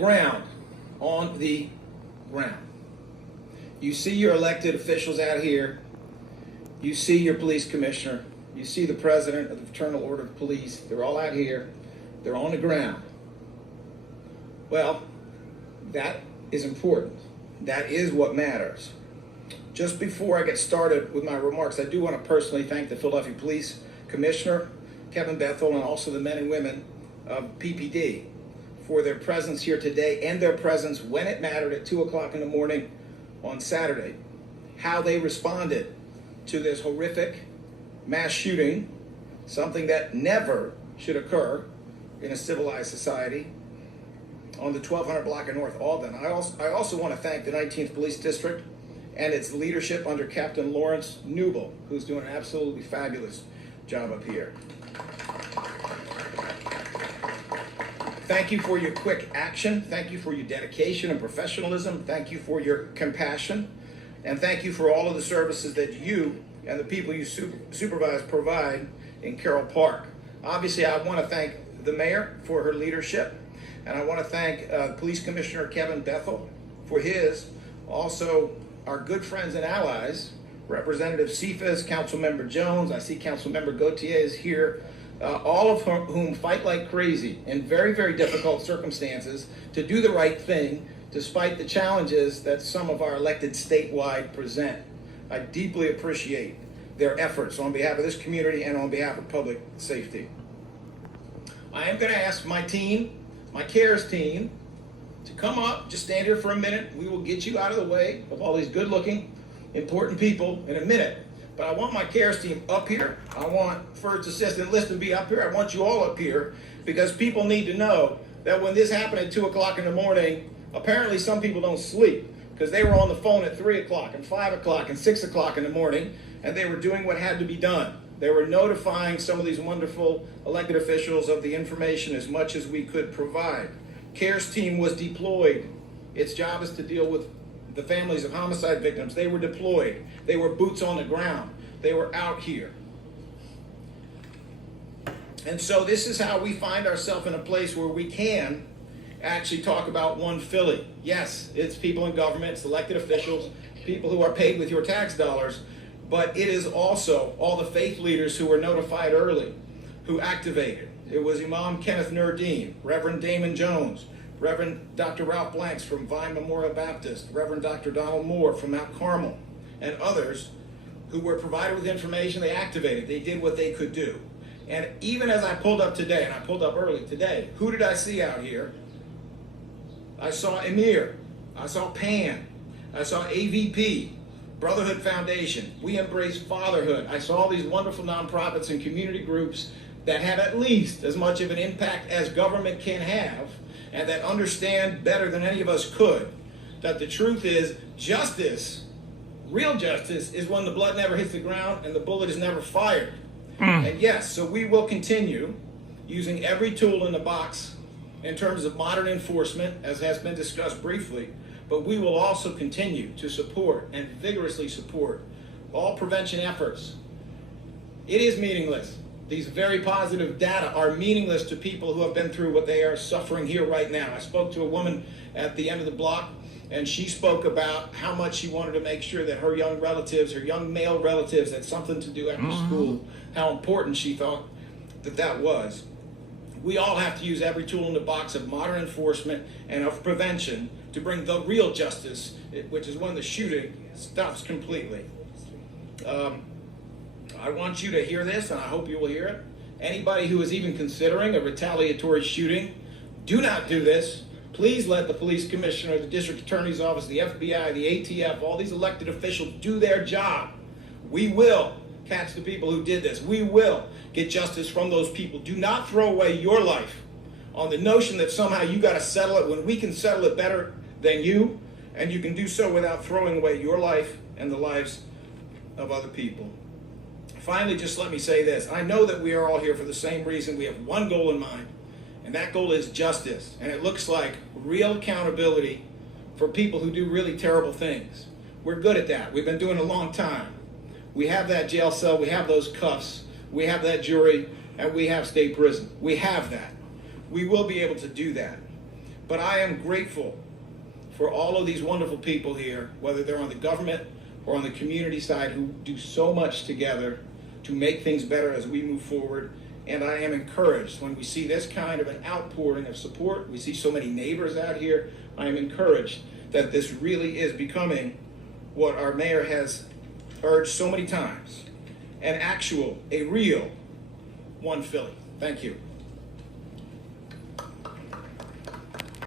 ground, on the ground. You see your elected officials out here. You see your police commissioner. You see the president of the Fraternal Order of Police. They're all out here. They're on the ground. Well, that is important. That is what matters. Just before I get started with my remarks, I do want to personally thank the Philadelphia Police Commissioner, Kevin Bethel, and also the men and women of PPD for their presence here today and their presence when it mattered at 2 o'clock in the morning on Saturday. How they responded to this horrific mass shooting, something that never should occur in a civilized society, on the 1200 block of North Alden. I also want to thank the 19th Police District and its leadership under Captain Lawrence Newble, who's doing an absolutely fabulous job up here. Thank you for your quick action. Thank you for your dedication and professionalism. Thank you for your compassion. And thank you for all of the services that you and the people you supervise provide in Carroll Park. Obviously, I want to thank the mayor for her leadership. And I want to thank Police Commissioner Kevin Bethel for his. Also, our good friends and allies, Representative Ficus, Councilmember Jones, I see Councilmember Gautier is here, all of whom fight like crazy in very, very difficult circumstances to do the right thing despite the challenges that some of our elected statewide present. I deeply appreciate their efforts on behalf of this community and on behalf of public safety. I am going to ask my team, my CARES team, to come up, just stand here for a minute. We will get you out of the way of all these good-looking, important people in a minute. But I want my CARES team up here. I want First Assistant List to be up here. I want you all up here because people need to know that when this happened at 2 o'clock in the morning, apparently some people don't sleep because they were on the phone at 3 o'clock and 5 o'clock and 6 o'clock in the morning, and they were doing what had to be done. They were notifying some of these wonderful elected officials of the information as much as we could provide. CARES team was deployed. Its job is to deal with the families of homicide victims. They were deployed. They were boots on the ground. They were out here. And so this is how we find ourselves in a place where we can actually talk about one Philly. Yes, it's people in government, it's elected officials, people who are paid with your tax dollars, but it is also all the faith leaders who were notified early, who activated. It was Imam Kenneth Nurdeen, Reverend Damon Jones, Reverend Dr. Ralph Blanks from Vine Memorial Baptist, Reverend Dr. Donald Moore from Mount Carmel, and others who were provided with information. They activated. They did what they could do. And even as I pulled up today, and I pulled up early today, who did I see out here? I saw Emir. I saw PAN. I saw AVP, Brotherhood Foundation. We Embrace Fatherhood. I saw all these wonderful nonprofits and community groups that have at least as much of an impact as government can have, and that understand better than any of us could that the truth is justice, real justice, is when the blood never hits the ground and the bullet is never fired. And yes, so we will continue using every tool in the box in terms of modern enforcement, as has been discussed briefly, but we will also continue to support and vigorously support all prevention efforts. It is meaningless. These very positive data are meaningless to people who have been through what they are suffering here right now. I spoke to a woman at the end of the block, and she spoke about how much she wanted to make sure that her young relatives, her young male relatives, had something to do after school, how important she thought that that was. We all have to use every tool in the box of modern enforcement and of prevention to bring the real justice, which is when the shooting stops completely. I want you to hear this, and I hope you will hear it. Anybody who is even considering a retaliatory shooting, do not do this. Please let the police commissioner, the district attorney's office, the FBI, the ATF, all these elected officials do their job. We will catch the people who did this. We will get justice from those people. Do not throw away your life on the notion that somehow you got to settle it when we can settle it better than you, and you can do so without throwing away your life and the lives of other people. Finally, just let me say this. I know that we are all here for the same reason. We have one goal in mind, and that goal is justice. And it looks like real accountability for people who do really terrible things. We're good at that. We've been doing it a long time. We have that jail cell, we have those cuffs, we have that jury, and we have state prison. We have that. We will be able to do that. But I am grateful for all of these wonderful people here, whether they're on the government or on the community side, who do so much together to make things better as we move forward. And I am encouraged when we see this kind of an outpouring of support. We see so many neighbors out here. I am encouraged that this really is becoming what our mayor has urged so many times, a real one Philly. Thank you.